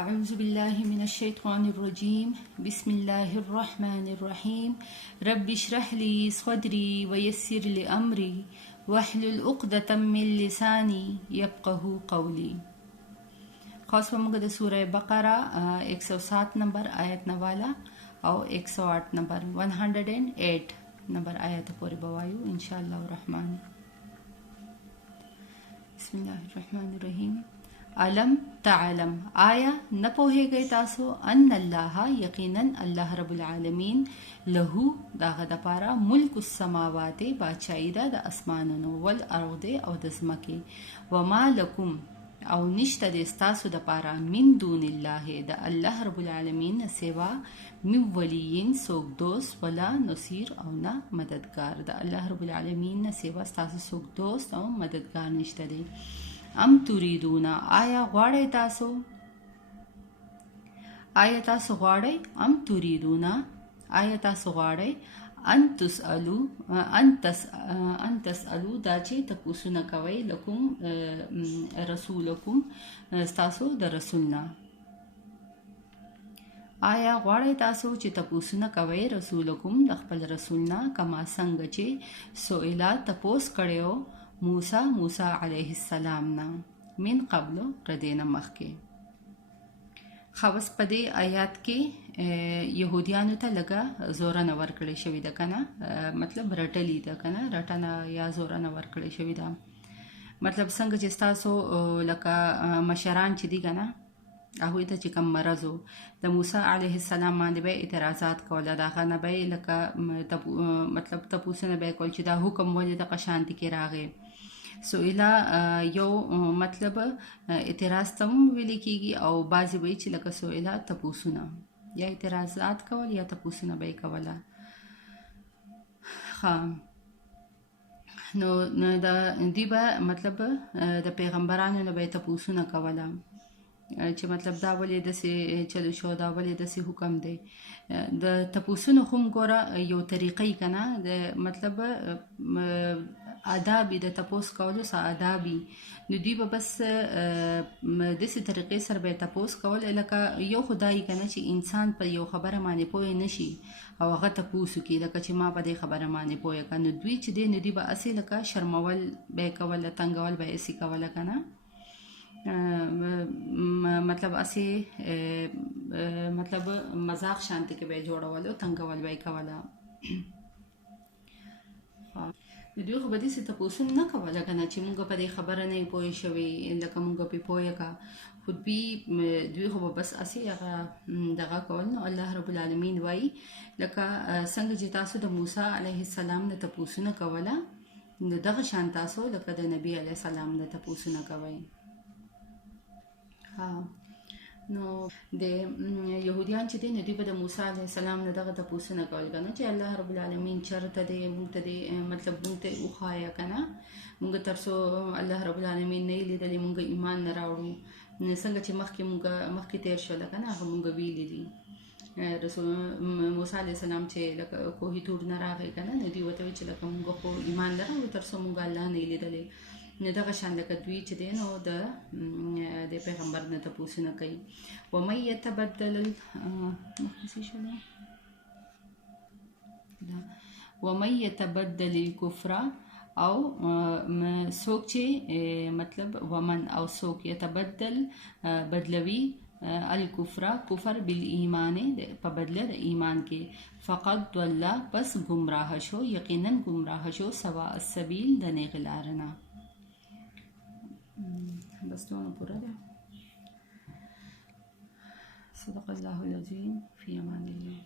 أعوذ بالله من الشيطان الرجيم بسم الله الرحمن الرحيم رب اشرح لي صدري ويسر لي أمري واحلل عقدة من لساني يفقهوا قولي. خاص په موږ د سوره بقره 107 نمبر آیت نه والا او 108 نمبر 108 نمبر آیت پورې بوایو ان شاء الله الرحمن. بسم الله الرحمن الرحیم. علم تعلم آیا نه پوهیږئ تاسو ان الله یقینا الله رب العالمین له داغه د پاره ملک السماوات بادشاہی د اسمانونو والارض او د زمکه وما لکم او نشته د تاسو د پاره من دون الله د الله رب العالمین سوا من ولین سوک دوست ولا نصیر او نه مددگار. د الله رب العالمین سوا تاسو سوک دوست او مددگار نشته دی. ام تريدون آیا غواړئ تاسو غواړئ ام تريدون آیا تاسو غواړئ ان تسالو دا چې تاسو نه کوي لکم رسولکم تاسو د رسولنا. آیا غواړئ تاسو چې تاسو نه کوي رسولکم د خپل رسولنا کما څنګه چې سوئلا تپوس کړو موسی علیه السلام نا من قبل ردینا مخکې. خاص په دې آیات کې يهوديانو ته لګه زور نه ورکړې شوې ده کنه، مطلب رټلې ده کنه، رټنه یا زور نه ورکړې شوې ده. مطلب څنګه چې تاسو لکه مشران چې دي کنه هغه ته چې کوم مرزو د موسی علیه السلام باندې به اعتراضات کوله، دا غنه به لکه مطلب تاسو نه به کول چې دا حکم ولې د قشانتی کې راغی. سوئلا یو مطلب اعتراض تم ویل کیږي او بعضی وی چې لکه سوئلا تاسو نه یا اعتراضات کول یا تاسو نه به کوله. نو دا دیبه مطلب د پیغمبرانو نه به تاسو نه کوله چې مطلب دا ولې داسې چلو شو، دا ولې داسې حکم دی. د تاسو نه هم ګوره یو طریقې کنه د مطلب آدابي د تپوس کولو سره آدابي نو دوی به بس داسې طریقې سره به تپوس کول لکه یو خدای کنه چې انسان په یو خبره باندې پوه نشي او هغه تپوسو کې لکه چې ما په دې خبره باندې پوه کنه دوی چې دی نو دوی به اسی لکه شرمول به کول تنګول به اسی کوله کنه، مطلب اسی مطلب مذاق شانتی کې به جوړول او تنګول به کوله. دوی خو به دې څه تاسو نه کوله کنه چې مونږ په دې خبره نه پوه شوي لکه مونږ په پوهه کا خود دوی خو بس اسی هغه دغه کول. نو الله رب العالمین وایي لکه څنګه چې تاسو د موسی علیه السلام نه تاسو نه کوله نو دغه شان تاسو لکه د نبی علیه السلام نه تاسو نه کوي. نو د يهوديان چې دي نو دوی به د موسی علیه السلام نه دغه تاسو نه کول کنه چې الله رب العالمین چرته دې مونږ ته دې مطلب مونږ ته وخایا کنه مونږ ترسو الله رب العالمین نه لیدلې مونږ ایمان نه راوړو څنګه چې مخکې تیر شو کنه هغه مونږ ویلې دي. رسول موسی علیه السلام چې لکه کوهی تور نه راغی کنه نو دوی وته چې لکه مونږ خو ایمان نه راوړو ترسو مونږ الله نه لیدلې نو دغه شان لکه دوی چې دی نو د پیغمبر نه تاسو نه کوي. ومن يتبدل الكفر او څوک چې مطلب ومن او څوک يتبدل بدلوي الکفر کفر بالایمان په بدله د ایمان کې فقط ضل پس گمراه شو، یقینا گمراه شو سواء السبیل د نیغ لارنا. بس دونه پوره ده. صدق الله العظیم. فی امان الله.